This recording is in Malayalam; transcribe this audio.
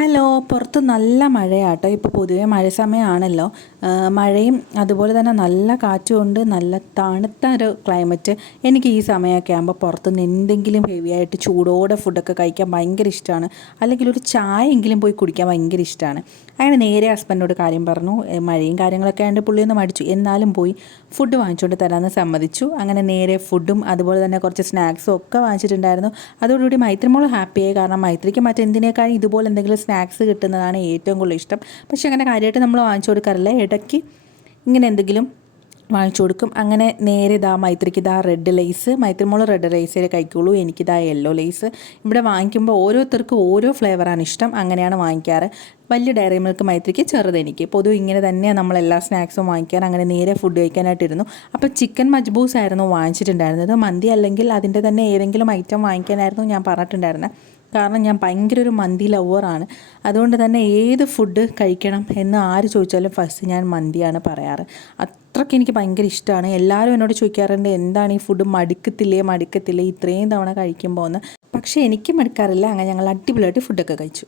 ഹലോ, പുറത്ത് നല്ല മഴയാട്ടോ. ഇപ്പോൾ പൊതുവേ മഴ സമയമാണല്ലോ. മഴയും അതുപോലെ തന്നെ നല്ല കാറ്റുമുണ്ട്, നല്ല തണുത്ത ഒരു ക്ലൈമറ്റ്. എനിക്ക് ഈ സമയമൊക്കെ ആകുമ്പോൾ പുറത്തുനിന്ന് എന്തെങ്കിലും ഹെവി ആയിട്ട് ചൂടോടെ ഫുഡൊക്കെ കഴിക്കാൻ ഭയങ്കര ഇഷ്ടമാണ്. അല്ലെങ്കിൽ ഒരു ചായ എങ്കിലും പോയി കുടിക്കാൻ ഭയങ്കര ഇഷ്ടമാണ്. അങ്ങനെ നേരെ ഹസ്ബൻഡോട് കാര്യം പറഞ്ഞു. മഴയും കാര്യങ്ങളൊക്കെ ആയതുകൊണ്ട് പുള്ളിയൊന്ന് മടിച്ചു, എന്നാലും പോയി ഫുഡ് വാങ്ങിച്ചുകൊണ്ട് തരാമെന്ന് സമ്മതിച്ചു. അങ്ങനെ നേരെ ഫുഡും അതുപോലെ തന്നെ കുറച്ച് സ്നാക്സും ഒക്കെ വാങ്ങിച്ചിട്ടുണ്ടായിരുന്നു. അതോടുകൂടി മൈത്രിമോൾ ഹാപ്പിയായി. കാരണം മൈത്രിക്ക് മറ്റെന്തിനേക്കാളും ഇതുപോലെ എന്തെങ്കിലും സ്നാക്സ് കിട്ടുന്നതാണ് ഏറ്റവും കൂടുതൽ ഇഷ്ടം. പക്ഷേ അങ്ങനെ കാര്യമായിട്ട് നമ്മൾ വാങ്ങിച്ചു കൊടുക്കാറില്ല, ഇടയ്ക്ക് ഇങ്ങനെ എന്തെങ്കിലും വാങ്ങിച്ചു കൊടുക്കും. അങ്ങനെ നേരെ ഇതാ മൈത്രിക്ക് ഇതാ റെഡ് ലേസ്, മൈത്രിമോൾ റെഡ് ലേസേ കഴിക്കുള്ളൂ, എനിക്കിതാ യെല്ലോ ലേസ്. ഇവിടെ വാങ്ങിക്കുമ്പോൾ ഓരോരുത്തർക്കും ഓരോ ഫ്ലേവറാണ് ഇഷ്ടം, അങ്ങനെയാണ് വാങ്ങിക്കാറ്. വലിയ ഡയറി മിൽക്ക് മൈത്രിക്ക്, ചെറുത് എനിക്ക്. പൊതുവെ ഇങ്ങനെ തന്നെയാണ് നമ്മളെല്ലാ സ്നാക്സും വാങ്ങിക്കാൻ. അങ്ങനെ നേരെ ഫുഡ് കഴിക്കാനായിട്ടിരുന്നു. അപ്പോൾ ചിക്കൻ മജ്ബൂസ് ആയിരുന്നു വാങ്ങിച്ചിട്ടുണ്ടായിരുന്നത്. മന്തി അല്ലെങ്കിൽ അതിൻ്റെ തന്നെ ഏതെങ്കിലും ഐറ്റം വാങ്ങിക്കാനായിരുന്നു ഞാൻ പറഞ്ഞിട്ടുണ്ടായിരുന്നത്. കാരണം ഞാൻ ഭയങ്കര ഒരു മന്തി ലവറാണ്. അതുകൊണ്ട് തന്നെ ഏത് ഫുഡ് കഴിക്കണം എന്ന് ആര് ചോദിച്ചാലും ഫസ്റ്റ് ഞാൻ മന്തിയാണ് പറയാറ്. അത്രയ്ക്ക് എനിക്ക് ഭയങ്കര ഇഷ്ടമാണ്. എല്ലാവരും എന്നോട് ചോദിക്കാറുണ്ട്, എന്താണ് ഈ ഫുഡ് മടുക്കത്തില്ലേ ഇത്രയും തവണ കഴിക്കുമ്പോൾ എന്ന്. പക്ഷേ എനിക്ക് മടുക്കാറില്ല. അങ്ങനെ ഞങ്ങൾ അടിപൊളിയായിട്ട് ഫുഡൊക്കെ കഴിച്ചു.